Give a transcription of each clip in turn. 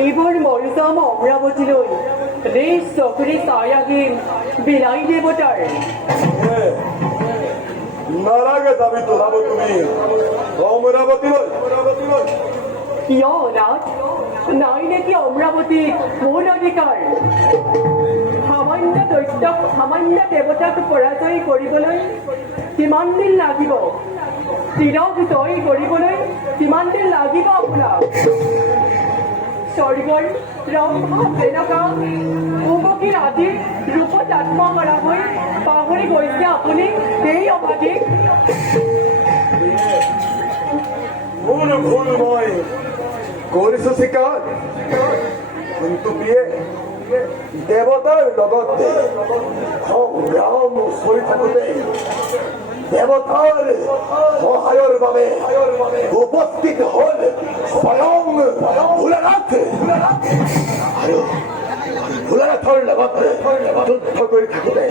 এইবোৰ মৰিচাম অমৰাৱতীলৈ নিজ চকুৰে চাই আহিম বিলাই দেৱতাৰ। নালাগে যাবি তোলাব তুমি অমৰাৱতীলৈ। কিয় নাথ, নাই নেকি অমৰাৱতীক মোৰ অধিকাৰ? সামান্য দৈত্যক সামান্য দেৱতাক পৰাজয় কৰিবলৈ কিমান দিন লাগিব? তিৰক জয় কৰিবলৈ কিমান দিন লাগিব আপোনাক? স্বৰ্গৰ ৰম্ভা মেনকা উমকিৰ আদিৰ ৰূপত আত্মহাৰা হৈ পাহৰি গৈছে আপুনি এই অভাগীক। ভুল ভুল মই কৰিছো স্বীকাৰ, কিন্তু প্ৰিয়ে দেৱতাৰ লগতে সংগ্ৰাম চলি থাকোঁতে দেৱতাৰ সহায়ৰ বাবে উপস্থিত হল স্বয়ং ভোলানাথ। আৰু ভোলানাথৰ লগত যুদ্ধ কৰি থাকোঁতে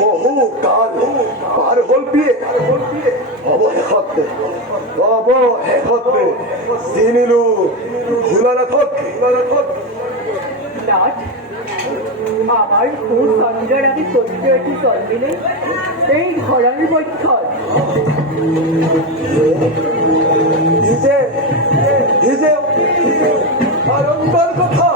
বহু কাল পাৰ হল প্ৰিয়ে। অৱশেষত চিনিলো ভোলানাথক। নাথ, আমার খুব সন্ধ্যার আমি সত্য একটি জন্মিলে এই ঘরের বৈঠক আনন্দর কথা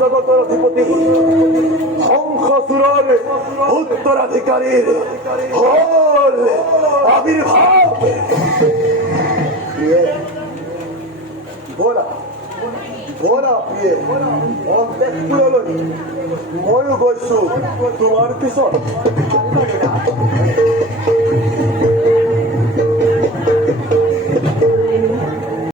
জগতের অধিপতি শঙ্খচূড়ৰ উত্তৰাধিকাৰীৰ হল আবিৰ্ভাব। বলা বলা প্ৰিয়ে অন্তেপুৰলৈ ময়ো গৈছো তোমাৰ পিছত।